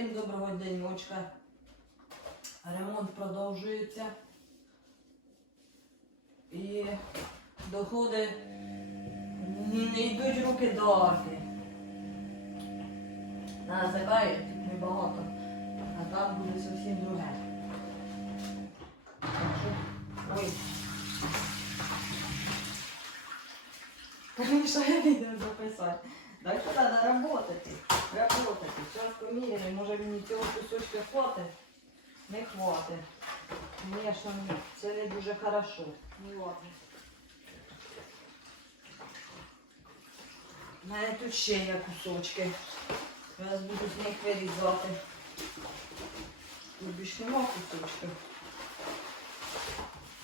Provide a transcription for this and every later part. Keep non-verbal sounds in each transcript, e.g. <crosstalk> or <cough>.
Всім доброго денечка. Ремонт продовжується. І доходи не йдуть руки до арки. Називають небагато, а там буде зовсім друге. Ой. Мішає відео записати. Так що треба работати. Работати. Час поміряний. Може мені цього кусочка хватить? Не хватить. Ні. Це не дуже хорошо. Ну ладно. У мене тут ще є кусочки. Зараз буду з них вирізати. Тут більш нема кусочків.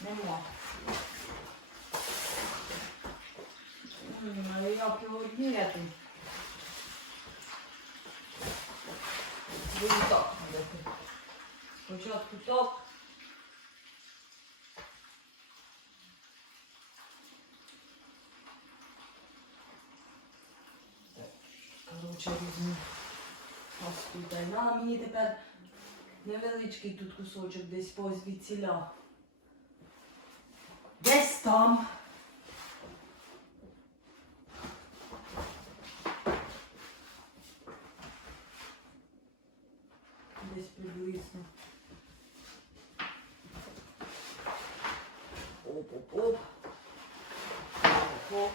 Нема. М, А як його Буду так робити. Спочатку так. Коротше, візьму ось тут. А мені тепер невеличкий тут кусочок десь позвідсіля. Десь там. Десь приблизно. Оп-оп-оп. Оп-оп.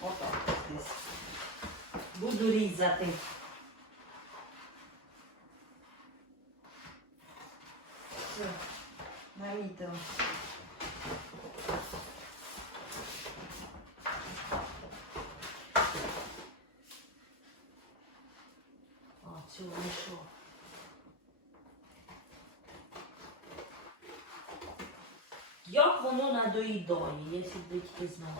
Отак десь. Буду різати. Все, намітила. А, цього вийшло. Як воно надоїдає, якщо б тільки знали.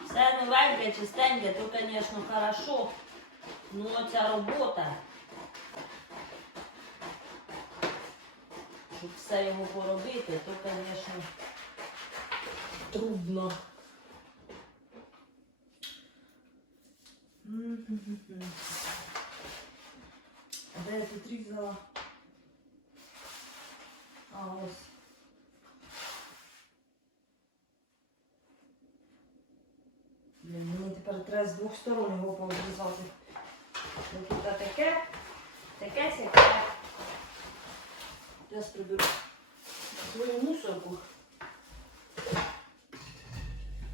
Все новеньке, чистеньке, то, звісно, хорошо. Ну, оця робота. Щоб все його поробити, то, звісно, трудно. Де я тут різала? А, ось. Мені тепер треба з двох сторон його пообрізати. Тут таке, таке сяке. Зараз приберу свою мусорку.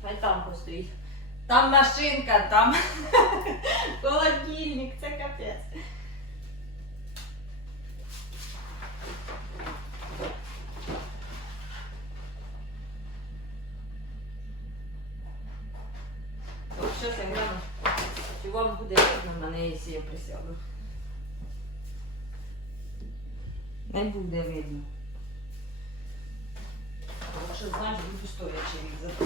Хай там постоїть. Там машинка, там <laughs> холодильник, це капець. Щось я гляну, чи вам буде видно мене, якщо я присяду. Не буде видно. Якщо знаєш, буду стоячи різати.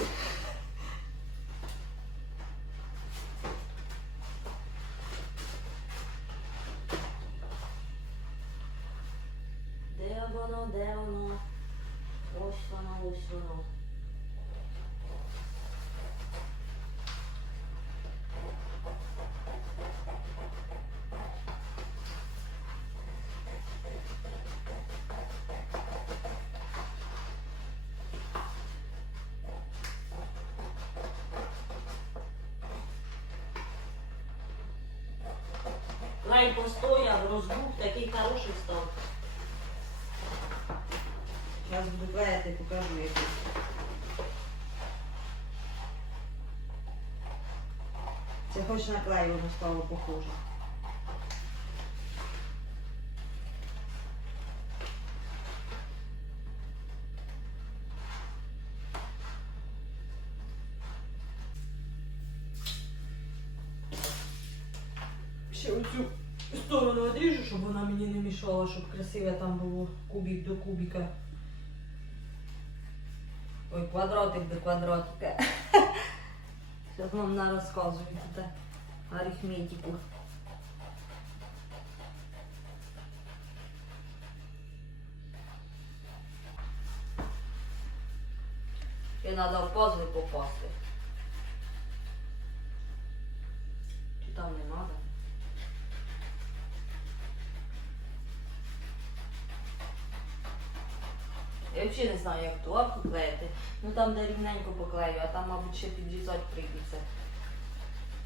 Де воно, де воно? Ось воно, ось воно. Край постояв, розбух, такий хороший став. Зараз буду клеїти, покажу який. Це хоч на клей воно стало похоже. Ще оцю сторону одріжу, щоб вона мені не мішала, щоб красиве там було кубик до кубика. Ой, квадратик до квадратика. <laughs> Зараз вам на розказую тут арифметику. І треба в пазли попасти. Чи там не треба? Я взагалі не знаю, як ту лапку клеїти. Ну там, де рівненько поклею, а там, мабуть, ще підрізати прийдеться.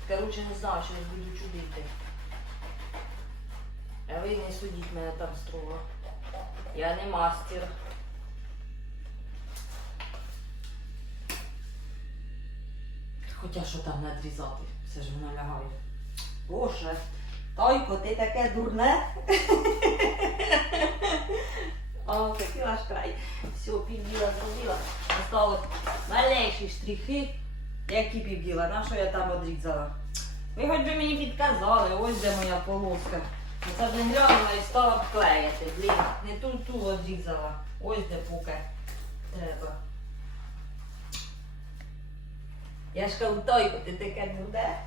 Коротше, не знаю, що я буду чудити. А ви не судіть мене там строго. Я не мастер. Хоча що там надрізати, все ж воно лягає. Боже, Тойко, ти таке дурне. <laughs> О, хотіла ж край. Все, півділа зробила. Осталось малейші штрихи. Які півділа, на що я там одрізала? Ви хоч би мені підказали, ось де моя полоска. Оце вже глянула і стала вклеїти. Блін, не ту ту одрізала. Ось де пука треба. Я ж Тойко, ти таке дурне.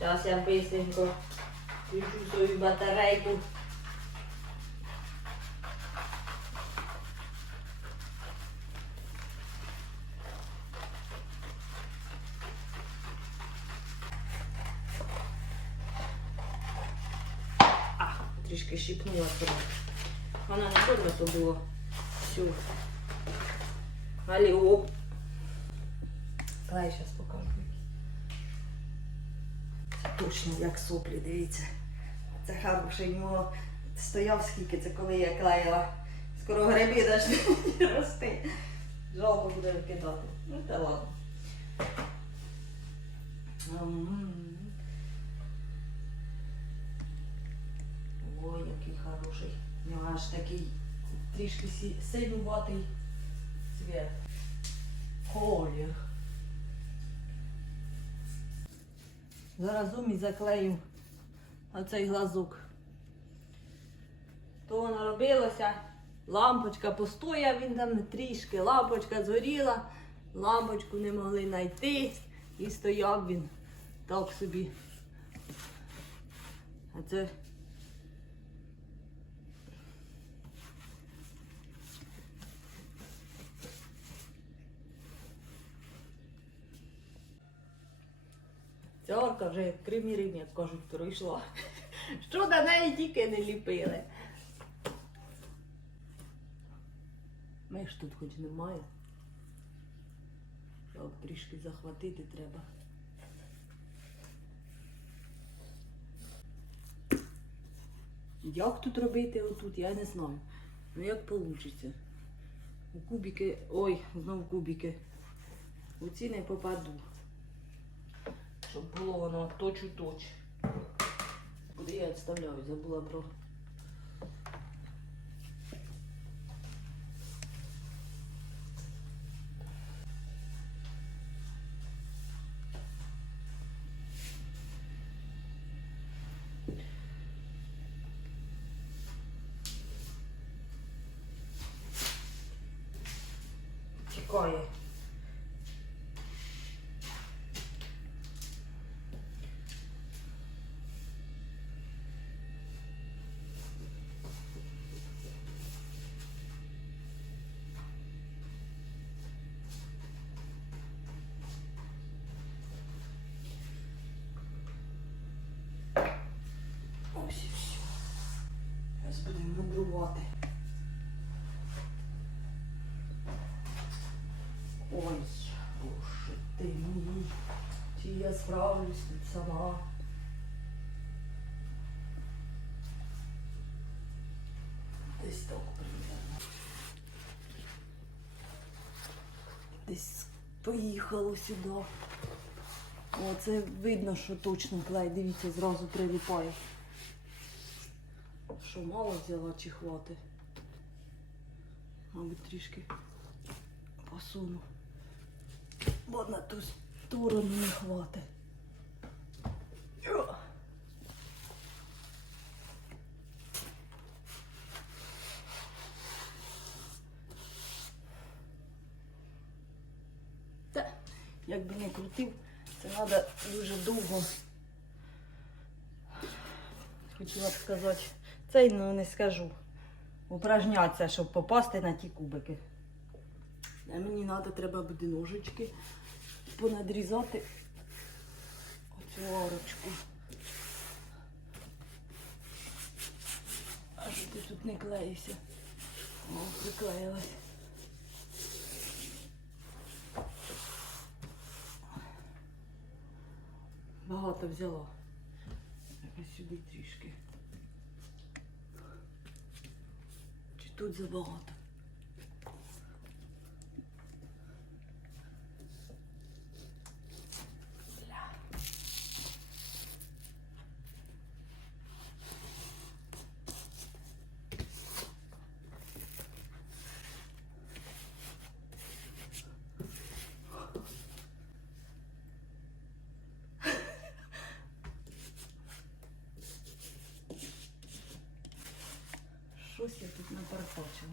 Зараз я быстренько включу свою батарейку. А, трішки щипнула себе. Вона не добре то було. Все. Алло. Давай зараз покажу. Це точно як соплі, дивіться. Це хороший йому стояв скільки, це коли я клеїла. Скоро гриби почнуть рости. Жалко буде викидати. Ну та ладно. Ой, який хороший. У нього аж такий трішки синюватий цвіт. Колір. Зараз і заклею оцей глазок. То воно робилося. Лампочка постояв, він там трішки, лампочка згоріла, лампочку не могли знайти і стояв він так собі. А це Ця вже як кримі як кажуть, пройшла. Що на неї тільки не ліпили. Ми ж тут хоч немає. Так, трішки захватити треба. Як тут робити отут, я не знаю. Ну як вийде. У кубики. Ой, знову кубики. У ці не попаду. Щоб було воно точ у точ. Куди я відставляю? Забула про. Тікає. Будемо мудрувати. Ой, боже ти мій, чи я справлюсь тут сама. Десь так примерно. Десь поїхало сюди. О, це видно, що точно клей, дивіться, зразу приліпає. Що мало взяла чи хватить? Мабуть, трішки посуну. Бо на ту сторону не хватить. Та, як би не крутив, це треба дуже довго. Хотіла б сказати, це ну не скажу. упражнятися, щоб попасти на ті кубики. А мені треба, треба буде ножички понадрізати оцю арочку. Аж ти тут не клеїся. О, приклеїлась. Багато взяла. Якось сюди трішки. Чи тут забагато? Щось я тут наперепачила.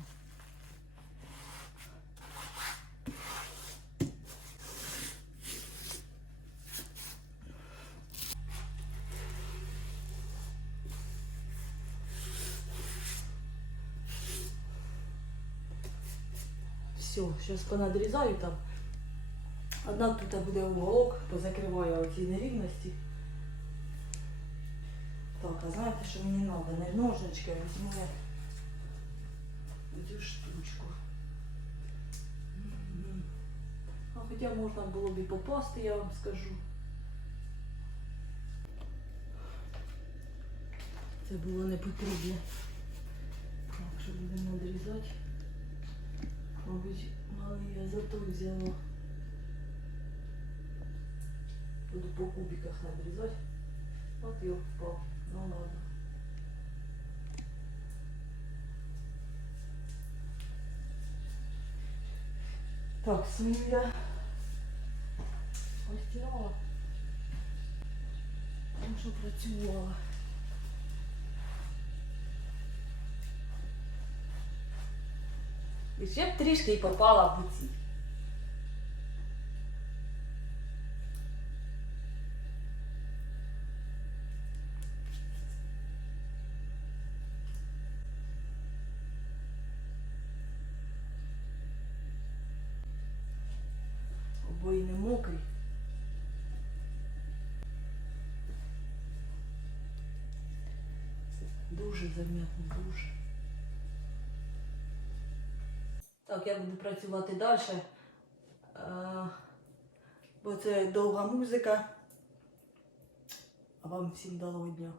Все, зараз понадрізаю там. Одна тут буде уголок, позакриваю оці нерівності. Так, а знаєте, що мені треба? Не ножнички, а візьму цю штучку. А хоча можна було б і попасти, я вам скажу. Це було не потрібно. Так, що будемо надрізати. Мабуть, малий я зато взяла. Буду по кубиках надрізати. От і впав. Ну ладно. Так, сім'я. постирала. Тому що працювала. І ще б трішки і попала в оці. Обої не мокрі. Дуже зам'ятно, дуже. Так, я буду працювати далі. Е, бо це довга музика. А вам всім доброго дня.